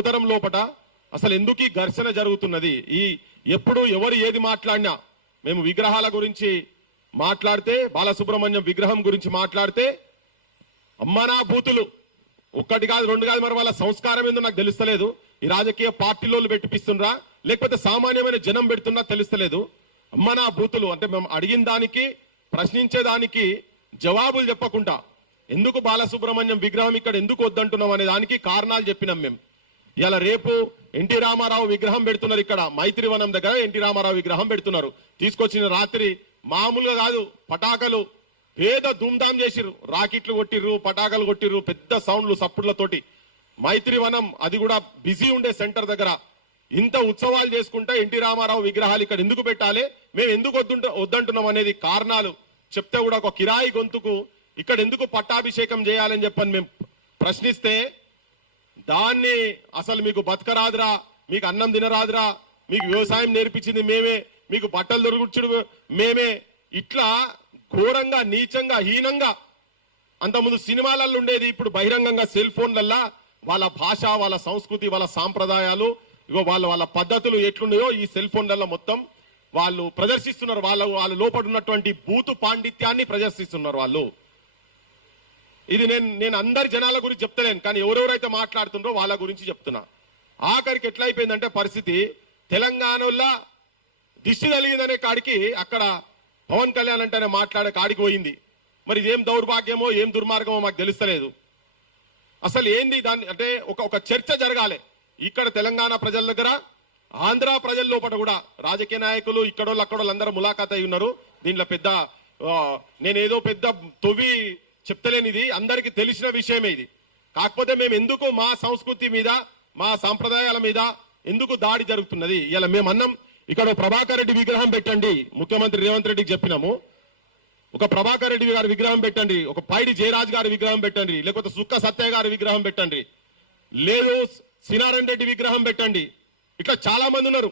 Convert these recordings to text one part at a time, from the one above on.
యువతరం లోపట అసలు ఎందుకు ఈ ఘర్షణ జరుగుతున్నది? ఈ ఎప్పుడు ఎవరు ఏది మాట్లాడినా మేము విగ్రహాల గురించి మాట్లాడితే, బాలసుబ్రహ్మణ్యం విగ్రహం గురించి మాట్లాడితే అమ్మనా బూతులు ఒక్కటి కాదు రెండు కాదు, మరి వాళ్ళ సంస్కారం ఏందో నాకు తెలుస్తలేదు. ఈ రాజకీయ పార్టీలో పెట్టిపిస్తుండ్రా లేకపోతే సామాన్యమైన జనం పెడుతున్నా తెలుస్తలేదు. అమ్మనా బూతులు అంటే మేము అడిగిన దానికి ప్రశ్నించేదానికి జవాబులు చెప్పకుండా ఎందుకు బాలసుబ్రహ్మణ్యం విగ్రహం ఇక్కడ ఎందుకు వద్దంటున్నాం అనే దానికి కారణాలు చెప్పినాం మేము. ఇలా రేపు ఎన్టీ రామారావు విగ్రహం పెడుతున్నారు, ఇక్కడ మైత్రివనం దగ్గర ఎన్టీ రామారావు విగ్రహం పెడుతున్నారు. తీసుకొచ్చిన రాత్రి మామూలుగా కాదు, పటాకలు పేద ధూమ్ధాం చేసిర్రు, రాకెట్లు కొట్టిర్రు, పటాకలు కొట్టిర్రు, పెద్ద సౌండ్లు సప్పుడులతోటి. మైత్రివనం అది కూడా బిజీ ఉండే సెంటర్ దగ్గర ఇంత ఉత్సవాలు చేసుకుంటా ఎన్టీ రామారావు విగ్రహాలు ఇక్కడ ఎందుకు పెట్టాలి, మేము ఎందుకు వద్దంటున్నాం అనేది కారణాలు చెప్తే కూడా ఒక కిరాయి గొంతుకు ఇక్కడ ఎందుకు పట్టాభిషేకం చేయాలని చెప్పని మేము ప్రశ్నిస్తే దాన్ని అసలు మీకు బతకరాదురా, మీకు అన్నం తినరాదురా, మీకు వ్యవసాయం నేర్పించింది మేమే, మీకు బట్టలు దొరుకుచుడు మేమే, ఇట్లా ఘోరంగా నీచంగా హీనంగా అంతకుముందు సినిమాలలో ఉండేది ఇప్పుడు బహిరంగంగా సెల్ ఫోన్లల్లా వాళ్ళ భాష, వాళ్ళ సంస్కృతి, వాళ్ళ సాంప్రదాయాలు, ఇగో వాళ్ళ పద్ధతులు ఎట్లున్నాయో ఈ సెల్ ఫోన్లలో మొత్తం వాళ్ళు ప్రదర్శిస్తున్నారు. వాళ్ళ లోపల ఉన్నటువంటి బూతు పాండిత్యాన్ని ప్రదర్శిస్తున్నారు వాళ్ళు. ఇది నేను అందరి జనాల గురించి చెప్తలేను, కానీ ఎవరెవరైతే మాట్లాడుతున్నారో వాళ్ళ గురించి చెప్తున్నా. ఆఖరికి ఎట్లయిపోయిందంటే పరిస్థితి, తెలంగాణలో దిష్టి తగిలిందనే కాడికి అక్కడ పవన్ కళ్యాణ్ అంటేనే మాట్లాడే కాడికి పోయింది. మరి ఇదేం దౌర్భాగ్యమో ఏం దుర్మార్గమో మాకు తెలుస్తలేదు. అసలు ఏంది దాన్ని అంటే ఒక చర్చ జరగాలి ఇక్కడ తెలంగాణ ప్రజల దగ్గర, ఆంధ్ర ప్రజల లోపల కూడా. రాజకీయ నాయకులు ఇక్కడోళ్ళు అక్కడోళ్ళు అందరూ ములాఖాత్ అయి ఉన్నారు. దీంట్లో పెద్ద నేనేదో పెద్ద తొవి చెప్తలేనిది, అందరికీ తెలిసిన విషయమే ఇది. కాకపోతే మేము ఎందుకు మా సంస్కృతి మీద మా సాంప్రదాయాల మీద ఎందుకు దాడి జరుగుతున్నది? ఇలా మేము అన్నం ఇక్కడ ప్రభాకర్ రెడ్డి విగ్రహం పెట్టండి, ముఖ్యమంత్రి రేవంత్ రెడ్డికి చెప్పినాము. ఒక ప్రభాకర్ రెడ్డి గారి విగ్రహం పెట్టండి, ఒక పైడి జయరాజ్ గారి విగ్రహం పెట్టండి, లేకపోతే సుక్క సత్య గారి విగ్రహం పెట్టండి, లేదు సినారాయణ రెడ్డి విగ్రహం పెట్టండి. ఇట్లా చాలా మంది ఉన్నారు,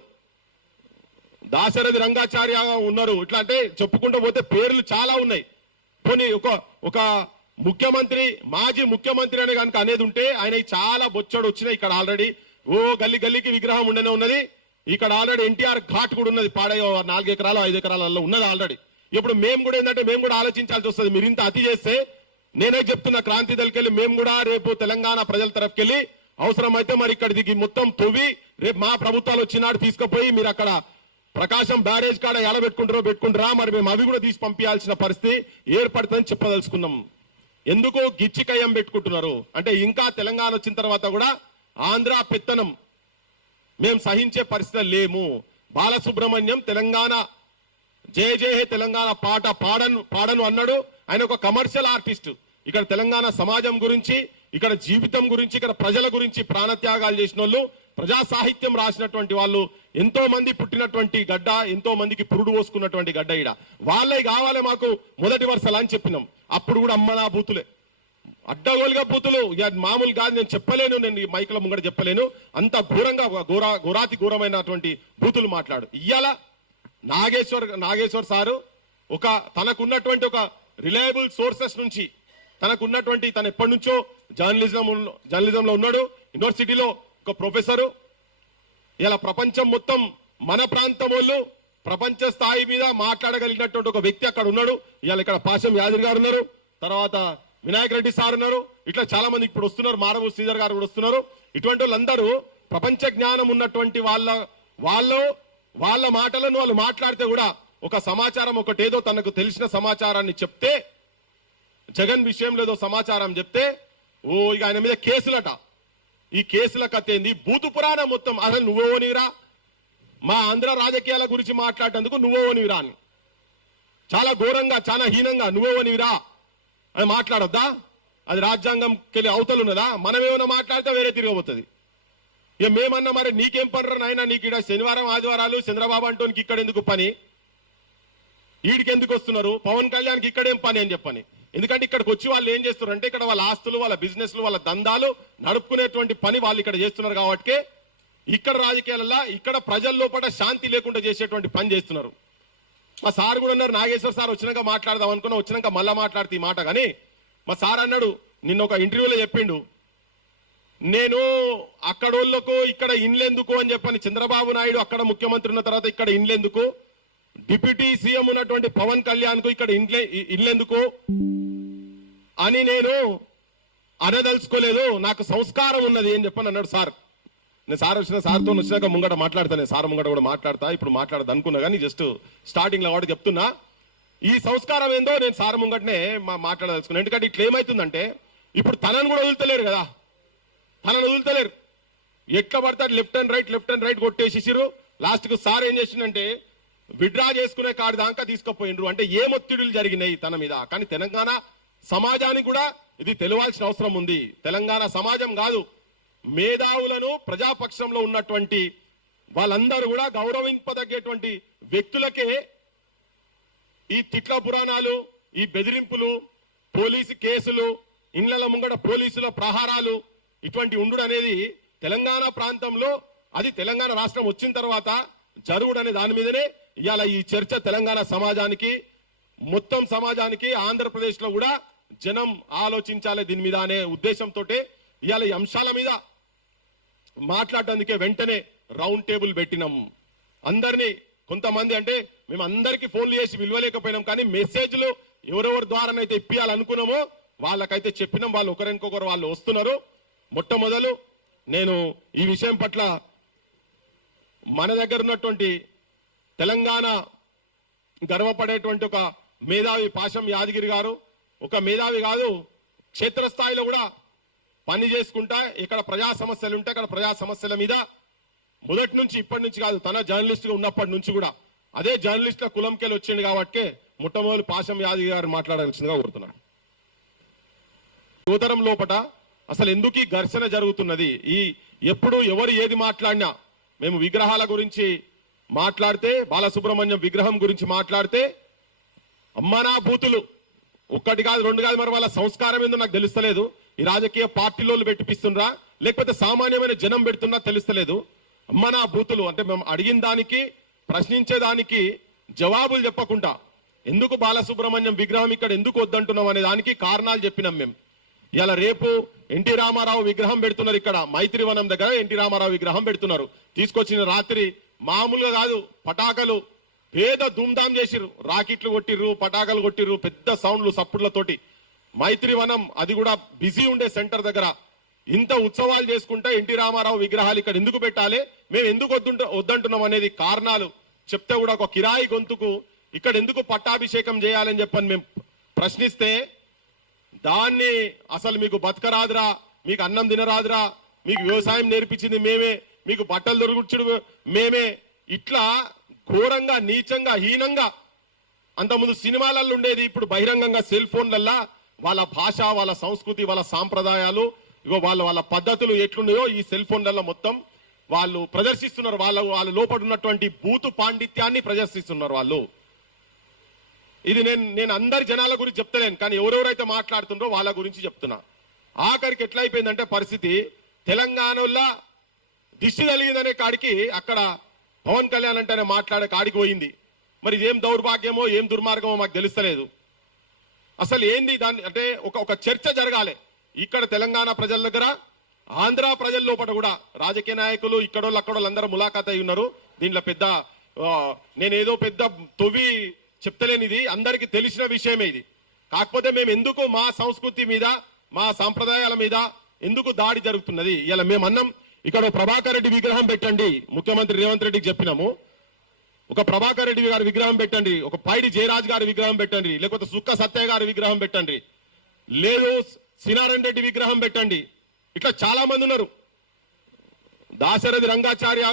దాశరథి రంగాచార్య ఉన్నారు. ఇట్లా అంటే చెప్పుకుంటూ పోతే పేర్లు చాలా ఉన్నాయి. పోనీ ఒక ముఖ్యమంత్రి, మాజీ ముఖ్యమంత్రి అనే కనుక అనేది ఉంటే ఆయన చాలా బొచ్చడు వచ్చినాయి. ఇక్కడ ఆల్రెడీ గల్లీ గల్లీకి విగ్రహం ఉండనే ఉన్నది. ఇక్కడ ఆల్రెడీ ఎన్టీఆర్ ఘాట్ కూడా ఉన్నది, పాడే 4 ఎకరాలు 5 ఎకరాలలో ఉన్నది ఆల్రెడీ. ఇప్పుడు మేము కూడా ఏంటంటే మేము కూడా ఆలోచించాల్సి వస్తుంది. మీరు ఇంత అతి చేస్తే నేనే చెప్తున్నా, క్రాంతి దళకెళ్ళి మేము కూడా రేపు తెలంగాణ ప్రజల తరఫుకెళ్ళి అవసరమైతే మరి ఇక్కడ దిగి మొత్తం తవ్వి రేపు మా ప్రభుత్వాలు వచ్చినాడు తీసుకుపోయి మీరు అక్కడ ప్రకాశం బ్యారేజ్ కాడ ఎలా పెట్టుకుంటారా మరి మేము అవి కూడా తీసి పంపించాల్సిన పరిస్థితి ఏర్పడుతుందని చెప్పదలుచుకున్నాం. ఎందుకు గిచ్చికయ్యం పెట్టుకుంటున్నారు అంటే ఇంకా తెలంగాణ వచ్చిన తర్వాత కూడా ఆంధ్ర పెత్తనం మేము సహించే పరిస్థితి లేము. బాలసుబ్రహ్మణ్యం తెలంగాణ జయ జయ హే తెలంగాణ పాట పాడను అన్నాడు. ఆయన ఒక కమర్షియల్ ఆర్టిస్ట్. ఇక్కడ తెలంగాణ సమాజం గురించి, ఇక్కడ జీవితం గురించి, ఇక్కడ ప్రజల గురించి ప్రాణత్యాగాలు చేసిన వాళ్ళు, ప్రజా సాహిత్యం రాసినటువంటి వాళ్ళు ఎంతో మంది పుట్టినటువంటి గడ్డ, ఎంతో మందికి పురుడు పోసుకున్నటువంటి గడ్డ. ఈడ వాళ్ళే కావాలి మాకు మొదటి వరుసలు అని చెప్పినాం. అప్పుడు కూడా అమ్మనా బూతులే, అడ్డగోలుగా బూతులు. మామూలు కాదు, నేను చెప్పలేను, నేను ఈ మైకుల ముంగట చెప్పలేను. అంత ఘోరంగా ఘోరాతి ఘోరమైనటువంటి బూతులు మాట్లాడు. ఇయ్యాల నాగేశ్వర్ సారు తనకున్నటువంటి ఒక రిలయబుల్ సోర్సెస్ నుంచి తనకున్నటువంటి తను ఎప్పటి నుంచో జర్నలిజంలో ఉన్నాడు, యూనివర్సిటీలో ఒక ప్రొఫెసరు. ఇలా ప్రపంచం మొత్తం మన ప్రాంతం వాళ్ళు ప్రపంచ స్థాయి మీద మాట్లాడగలిగినటువంటి ఒక వ్యక్తి అక్కడ ఉన్నాడు. ఇవాళ ఇక్కడ పాశం యాదగిరి గారు ఉన్నారు, తర్వాత వినాయక్ రెడ్డి సార్ ఉన్నారు. ఇట్లా చాలా మంది ఇప్పుడు వస్తున్నారు, మారమూరి శ్రీధర్ గారు కూడా వస్తున్నారు. ఇటువంటి వాళ్ళందరూ ప్రపంచ జ్ఞానం ఉన్నటువంటి వాళ్ళ మాటలను వాళ్ళు మాట్లాడితే కూడా ఒక సమాచారం ఒకటేదో తనకు తెలిసిన సమాచారాన్ని చెప్తే, జగన్ విషయంలో ఏదో సమాచారం చెప్తే ఇక ఆయన మీద కేసులట. ఈ కేసుల కథ ఏంది? బూతు పురాణం మొత్తం. అసలు నువ్వోనివిరా, మా ఆంధ్ర రాజకీయాల గురించి మాట్లాడేందుకు నువ్వోనివిరా అని చాలా ఘోరంగా చాలా హీనంగా నువ్వోనివిరా అని మాట్లాడొద్దా? అది రాజ్యాంగంకెళ్ళి అవతలు ఉన్నదా? మనం ఏమైనా మాట్లాడితే వేరే తిరగబోతుంది. ఇక మేమన్నా మరి నీకేం పనిరా నాయన, నీకు ఇక్కడ శనివారం ఆదివారాలు చంద్రబాబు అంటోనికి ఇక్కడ ఎందుకు పని, వీడికి ఎందుకు వస్తున్నారు, పవన్ కళ్యాణ్కి ఇక్కడేం పని అని చెప్పని. ఎందుకంటే ఇక్కడికి వచ్చి వాళ్ళు ఏం చేస్తున్నారు అంటే ఇక్కడ వాళ్ళ ఆస్తులు, వాళ్ళ బిజినెస్లు, వాళ్ళ దందాలు నడుపుకునేటువంటి పని వాళ్ళు ఇక్కడ చేస్తున్నారు. కాబట్టి ఇక్కడ రాజకీయాలలో ఇక్కడ ప్రజల లోపల శాంతి లేకుండా చేసేటువంటి పని చేస్తున్నారు. మా సార్ కూడా అన్నారు, నాగేశ్వర్ సార్ వచ్చినాక మాట్లాడదాం అనుకున్నా, వచ్చినాక మళ్ళా మాట్లాడితే ఈ మాట. కానీ మా సార్ అన్నాడు, నిన్న ఒక ఇంటర్వ్యూలో చెప్పిండు, నేను అక్కడోళ్లకు ఇక్కడ ఇన్లెందుకు అని చెప్పని చంద్రబాబు నాయుడు అక్కడ ముఖ్యమంత్రి ఉన్న తర్వాత ఇక్కడ ఇన్లెందుకు, డిప్యూటీ సీఎం ఉన్నటువంటి పవన్ కళ్యాణ్ కు ఇక్కడ ఇన్లెందుకు అని నేను అనదలుచుకోలేదు. నాకు సంస్కారం ఉన్నది అని చెప్పని అన్నాడు సార్. నేను సార్ సార్తో వచ్చినాక ముంగట మాట్లాడతాను, సార్ ముంగట కూడా మాట్లాడతా, ఇప్పుడు మాట్లాడదు అనుకున్నా కానీ జస్ట్ స్టార్టింగ్ లో కూడా చెప్తున్నా. ఈ సంస్కారం ఏందో నేను సార్ ముంగటనే మాట్లాడదలుచుకున్నాను. ఎందుకంటే ఇట్లా ఏమైతుందంటే ఇప్పుడు తనను కూడా వదులుతలేరు కదా, తనను వదులుతలేరు. ఎట్లా పడతాడు లెఫ్ట్ అండ్ రైట్ కొట్టేసేసిరు. లాస్ట్ కు సార్ ఏం చేసిందంటే విడ్రా చేసుకునే కాడి దాకా తీసుకుపోయిండ్రు. అంటే ఏం ఒత్తిడులు జరిగినాయి తన మీద. కానీ తెలంగాణ సమాజానికి కూడా ఇది తెలియాల్సిన అవసరం ఉంది. తెలంగాణ సమాజం కాదు, మేధావులను ప్రజాపక్షంలో ఉన్నటువంటి వాళ్ళందరూ కూడా గౌరవింపదగ్గేటువంటి వ్యక్తులకే ఈ తిట్ల పురాణాలు, ఈ బెదిరింపులు, పోలీసు కేసులు, ఇళ్ల ముంగట పోలీసుల ప్రహారాలు ఇటువంటి ఉండు అనేది తెలంగాణ ప్రాంతంలో, అది తెలంగాణ రాష్ట్రం వచ్చిన తర్వాత జరుగుడు అనే దాని మీదనే ఇవాళ ఈ చర్చ తెలంగాణ సమాజానికి, మొత్తం సమాజానికి, ఆంధ్రప్రదేశ్ లో కూడా జనం ఆలోచించాలి దీని మీద అనే ఉద్దేశంతో ఇవాళ ఈ అంశాల మీద మాట్లాడటానికే వెంటనే రౌండ్ టేబుల్ పెట్టినాం. అందరినీ కొంతమంది అంటే మేము అందరికీ ఫోన్లు చేసి పిలవలేకపోయినాం, కానీ మెసేజ్లు ఎవరెవరి ద్వారానైతే ఇప్పియాలనుకున్నామో వాళ్ళకైతే చెప్పినాం. వాళ్ళు ఒకరికొకరు వాళ్ళు వస్తున్నారు. మొట్టమొదలు నేను ఈ విషయం పట్ల మన దగ్గర ఉన్నటువంటి తెలంగాణ గర్వపడేటువంటి ఒక మేధావి పాశం యాదగిరి గారు, ఒక మేధావి కాదు, క్షేత్రస్థాయిలో కూడా పని చేసుకుంటా ఇక్కడ ప్రజా సమస్యలు ఉంటే అక్కడ ప్రజా సమస్యల మీద మొదటి నుంచి ఇప్పటి నుంచి కాదు, తన జర్నలిస్ట్ గా ఉన్నప్పటి నుంచి కూడా అదే జర్నలిస్టుల కులంకెళ్ళి వచ్చింది కాబట్టి మొట్టమొదటి పాశం యాదగిరి గారు మాట్లాడాల్సిందిగా కోరుతున్నాను. యువతరం లోపట అసలు ఎందుకు ఈ ఘర్షణ జరుగుతున్నది? ఈ ఎప్పుడు ఎవరు ఏది మాట్లాడినా మేము విగ్రహాల గురించి మాట్లాడితే, బాలసుబ్రహ్మణ్యం విగ్రహం గురించి మాట్లాడితే అమ్మనా బూతులు ఒక్కటి కాదు రెండు కాదు, మరి వాళ్ళ సంస్కారం ఏందో నాకు తెలుస్తలేదు. ఈ రాజకీయ పార్టీలో పెట్టిపిస్తుండ్రా లేకపోతే సామాన్యమైన జనం పెడుతున్నా తెలుస్తలేదు. అమ్మనా బూతులు అంటే మేము అడిగిన దానికి, ప్రశ్నించేదానికి జవాబులు చెప్పకుండా ఎందుకు బాలసుబ్రహ్మణ్యం విగ్రహం ఇక్కడ ఎందుకు వద్దంటున్నాం అనే దానికి కారణాలు చెప్పినాం మేము. ఇలా రేపు ఎన్టీ రామారావు విగ్రహం పెడుతున్నారు, ఇక్కడ మైత్రివనం దగ్గర ఎన్టీ రామారావు విగ్రహం పెడుతున్నారు. తీసుకొచ్చిన రాత్రి మామూలుగా కాదు, పటాకలు పేద ధూమ్ధాం చేసిర్రు, రాకెట్లు కొట్టిర్రు, పటాకలు కొట్టిర్రు, పెద్ద సౌండ్లు సప్పుడ్లతోటి. మైత్రివనం అది కూడా బిజీ ఉండే సెంటర్ దగ్గర ఇంత ఉత్సవాలు చేసుకుంటే ఎన్టీ రామారావు విగ్రహాలు ఇక్కడ ఎందుకు పెట్టాలి, మేము ఎందుకు వద్దంటున్నాం అనేది కారణాలు చెప్తే కూడా ఒక కిరాయి గొంతుకు ఇక్కడ ఎందుకు పట్టాభిషేకం చేయాలని చెప్పని మేము ప్రశ్నిస్తే, దాన్ని అసలు మీకు బతకరాదురా, మీకు అన్నం తినరాదురా, మీకు వ్యవసాయం నేర్పించింది మేమే, మీకు బట్టలు దొరుకుచుడు మేమే, ఇట్లా ఘోరంగా, నీచంగా, హీనంగా అంతకుముందు సినిమాలలో ఉండేది ఇప్పుడు బహిరంగంగా సెల్ ఫోన్లల్లా వాళ్ళ భాష, వాళ్ళ సంస్కృతి, వాళ్ళ సాంప్రదాయాలు, ఇగో వాళ్ళ పద్ధతులు ఎట్లున్నాయో ఈ సెల్ ఫోన్లలో మొత్తం వాళ్ళు ప్రదర్శిస్తున్నారు. వాళ్ళ లోపల ఉన్నటువంటి బూతు పాండిత్యాన్ని ప్రదర్శిస్తున్నారు వాళ్ళు. ఇది నేను అందరి జనాల గురించి చెప్తలేను, కానీ ఎవరెవరైతే మాట్లాడుతుండ్రో వాళ్ళ గురించి చెప్తున్నా. ఆఖరికి ఎట్లయిపోయిందంటే పరిస్థితి, తెలంగాణలో దిష్టి కలిగిందనే కాడికి అక్కడ పవన్ కళ్యాణ్ అంటేనే మాట్లాడే కాడికి పోయింది. మరి ఇదేం దౌర్భాగ్యమో ఏం దుర్మార్గమో మాకు తెలుస్తలేదు. అసలు ఏంది దాన్ని అంటే ఒక చర్చ జరగాలి ఇక్కడ తెలంగాణ ప్రజల దగ్గర, ఆంధ్ర ప్రజల లోపల కూడా. రాజకీయ నాయకులు ఇక్కడోళ్ళు అక్కడోళ్ళు అందరూ ములాఖాత్ అయి ఉన్నారు. దీంట్లో పెద్ద నేనేదో పెద్ద తొవి చెప్తలేనిది, అందరికీ తెలిసిన విషయమే ఇది. కాకపోతే మేము ఎందుకు మా సంస్కృతి మీద, మా సాంప్రదాయాల మీద ఎందుకు దాడి జరుగుతున్నది? ఇలా మేము అన్నం ఇక్కడ ప్రభాకర్ రెడ్డి విగ్రహం పెట్టండి, ముఖ్యమంత్రి రేవంత్ రెడ్డికి చెప్పినాము. ఒక ప్రభాకర్ రెడ్డి గారి విగ్రహం పెట్టండి, ఒక పైడి జయరాజ్ గారి విగ్రహం పెట్టండి, లేకపోతే సుక్క సత్య గారి విగ్రహం పెట్టండి, లేదు సినారాయణ రెడ్డి విగ్రహం పెట్టండి. ఇట్లా చాలా మంది ఉన్నారు. దాశరథి రంగాచార్య